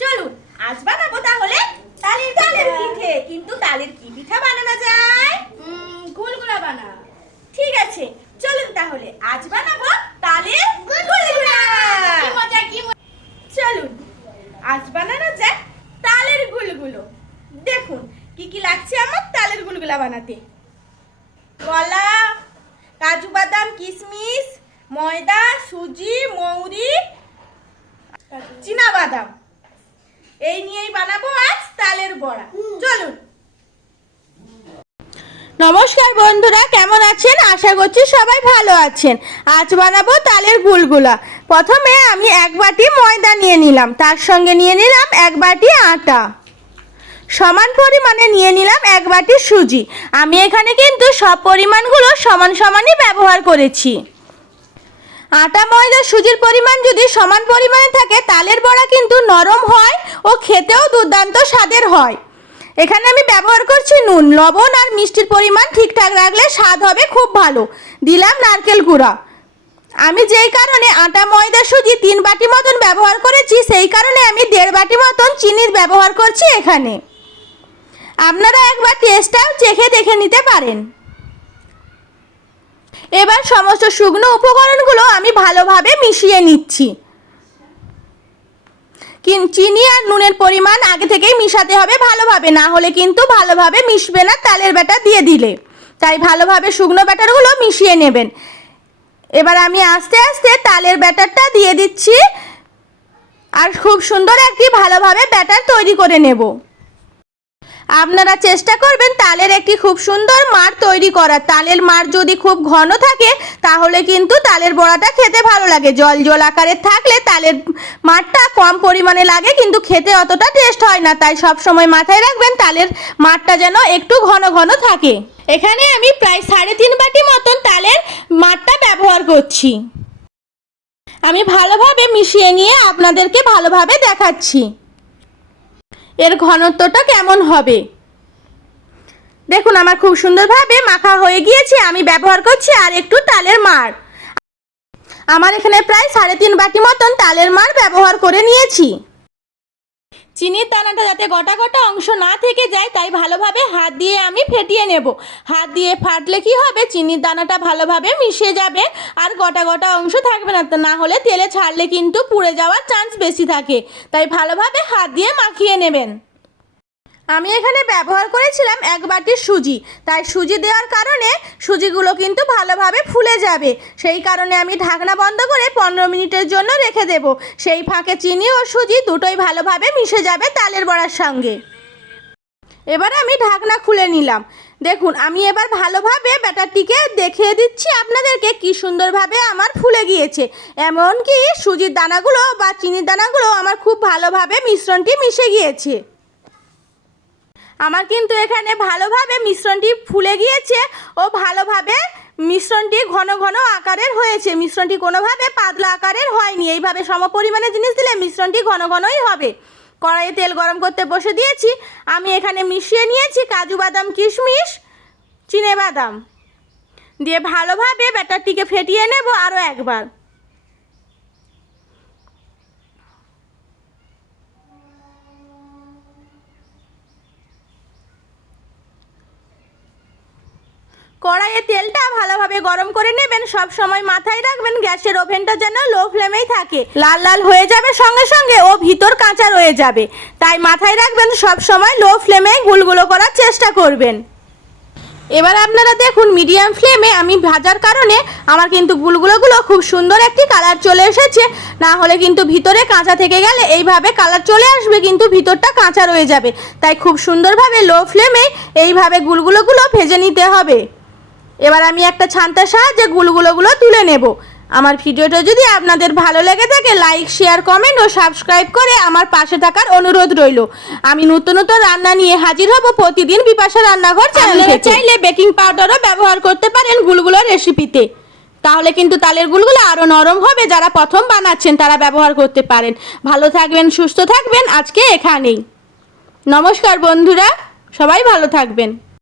চলুন আজ বানাবো তাহলে তালের পিঠে। কিন্তু তালের কি পিঠা বানানো যায়? গুলগুলা বানা ঠিক আছে চলুন তাহলে আজ বানা লাগছে আমার তালের গুলগুলা বানাতে। কলা, কাজু বাদাম কিশমিশ ময়দা, সুজি, মৌরি চীনা বাদাম এই নিয়েই বানাবো আজ তালের বড়া। চলুন। নমস্কার বন্ধুরা, কেমন আছেন? আশা করছি সবাই ভালো আছেন। আজ বানাবো তালের গুলগুলা। প্রথমে আমি এক বাটি ময়দা নিয়ে নিলাম। তার সঙ্গে নিয়ে নিলাম এক বাটি আটা। সমান পরিমাণে নিয়ে নিলাম এক বাটি সুজি। আমি এখানে কিন্তু সব পরিমাণগুলো সমান সমানই ব্যবহার করেছি। আটা, ময়দা, সুজির পরিমাণ যদি সমান পরিমাণে থাকে, তালের বড়া কিন্তু নরম হয় ও খেতেও দুর্দান্ত স্বাদের হয়। এখানে আমি ব্যবহার করছি নুন, লবণ আর মিষ্টির পরিমাণ ঠিকঠাক রাখলে স্বাদ হবে খুব ভালো। দিলাম নারকেল গুঁড়া। আমি যেই কারণে আটা, ময়দা, সুজি তিন বাটি মতন ব্যবহার করেছি, সেই কারণে আমি দেড় বাটি মতন চিনির ব্যবহার করছি এখানে। আপনারা একবার টেস্টটাও চেখে দেখে নিতে পারেন। এবার সমস্ত শুকনো উপকরণগুলো আমি ভালোভাবে মিশিয়ে নিচ্ছি। চিনি আর নুনের পরিমাণ আগে থেকেই মিশাতে হবে ভালোভাবে, না হলে কিন্তু ভালোভাবে মিশবে না তালের ব্যাটার দিয়ে দিলে। তাই ভালোভাবে শুকনো ব্যাটারগুলো মিশিয়ে নেবেন। এবার আমি আস্তে আস্তে তালের ব্যাটারটা দিয়ে দিচ্ছি। আর খুব সুন্দর একটি ভালোভাবে ব্যাটার তৈরি করে নেব। আপনারা চেষ্টা করবেন তালের একটি খুব সুন্দর মার তৈরি করার। তালের মার যদি খুব ঘন থাকে, তাহলে কিন্তু তালের বড়াটা খেতে ভালো লাগে। জল জল আকারের থাকলে তালের মারটা কম পরিমাণে লাগে, কিন্তু খেতে অতটা টেস্ট হয় না। তাই সব সময় মাথায় রাখবেন, তালের মারটা যেন একটু ঘন ঘন থাকে। এখানে আমি প্রায় সাড়ে তিন বাটি মতন তালের মারটা ব্যবহার করছি। আমি ভালোভাবে মিশিয়ে নিয়ে আপনাদেরকে ভালোভাবে দেখাচ্ছি। এর ঘনত্বটা কেমন হবে? দেখুন, আমার খুব সুন্দরভাবে মাখা হয়ে গিয়েছে, আমি ব্যবহার করছি আর একটু তালের মার আমার এখানে প্রায় সাড়ে তিন বাটি মতন তালের মার ব্যবহার করে নিয়েছি। চিনির দানাটা যাতে গোটা গোটা অংশ না থেকে যায়, তাই ভালোভাবে হাত দিয়ে আমি ফেটিয়ে নেব। হাত দিয়ে ফাটলে কি হবে? চিনির দানাটা ভালোভাবে মিশে যাবে আর গোটা গোটা অংশ থাকবে না। না হলে তেলে ছাড়লে কিন্তু পুড়ে যাওয়ার চান্স বেশি থাকে। তাই ভালোভাবে হাত দিয়ে মাখিয়ে নেবেন। আমি এখানে ব্যবহার করেছিলাম এক বাটি সুজি। তাই সুজি দেওয়ার কারণে সুজিগুলো কিন্তু ভালোভাবে ফুলে যাবে। সেই কারণে আমি ঢাকনা বন্ধ করে পনেরো মিনিটের জন্য রেখে দেব। সেই ফাঁকে চিনি ও সুজি দুটোই ভালোভাবে মিশে যাবে তালের বড়ার সঙ্গে। এবার আমি ঢাকনা খুলে নিলাম। দেখুন, আমি এবার ভালোভাবে ব্যাটারটিকে দেখিয়ে দিচ্ছি আপনাদেরকে কি সুন্দরভাবে আমার ফুলে গিয়েছে। এমনকি সুজির দানাগুলো বা চিনির দানাগুলো আমার খুব ভালোভাবে মিশ্রণটি মিশে গিয়েছে। আমার কিন্তু এখানে ভালোভাবে মিশ্রণটি ফুলে গিয়েছে ও ভালোভাবে মিশ্রণটি ঘন ঘন আকারের হয়েছে। মিশ্রণটি কোনোভাবে পাতলা আকারের হয়নি। এইভাবে সমপরিমাণে জিনিস দিলে মিশ্রণটি ঘন ঘনই হবে। কড়াইয়ে তেল গরম করতে বসে দিয়েছি। আমি এখানে মিশিয়ে নিয়েছি কাজু বাদাম, কিশমিশ, চিনে বাদাম। দিয়ে ভালোভাবে ব্যাটারটিকে ফেটিয়ে নেব আরও একবার। কড়াইয়ে তেলটা ভালোভাবে গরম করে নেবেন। সব সময় মাথায় রাখবেন, গ্যাসের ওভেনটা যেন লো ফ্লেমেই থাকে। লাল লাল হয়ে যাবে সঙ্গে সঙ্গে ও ভিতর কাঁচা রয়ে যাবে। তাই মাথায় রাখবেন, সব সময় লো ফ্লেমে গুলগুলো করার চেষ্টা করবেন। এবার আপনারা দেখুন, মিডিয়াম ফ্লেমে আমি ভাজার কারণে আমার কিন্তু গুলগুলোগুলো খুব সুন্দর একটি কালার চলে এসেছে। না হলে কিন্তু ভিতরে কাঁচা থেকে গেলে এইভাবে কালার চলে আসবে, কিন্তু ভিতরটা কাঁচা রয়ে যাবে। তাই খুব সুন্দরভাবে লো ফ্লেমে এইভাবে গুলগুলোগুলো ভেজে নিতে হবে। এবার আমি একটা ছান্তার সাহায্যে গুলগুলোগুলো তুলে নেব। আমার ভিডিওটা যদি আপনাদের ভালো লেগে থাকে লাইক শেয়ার কমেন্ট ও সাবস্ক্রাইব করে আমার পাশে থাকার অনুরোধ রইল। আমি নতুন নতুন রান্না নিয়ে হাজির হব প্রতিদিন বিপাশা রান্নাঘর চ্যানেলে চাইলে বেকিং পাউডারও ব্যবহার করতে পারেন গুলগুলোর রেসিপিতে তাহলে কিন্তু তালের গুলগুলো আরও নরম হবে যারা প্রথম বানাচ্ছেন তারা ব্যবহার করতে পারেন। ভালো থাকবেন সুস্থ থাকবেন আজকে এখানেই। নমস্কার বন্ধুরা সবাই ভালো থাকবেন।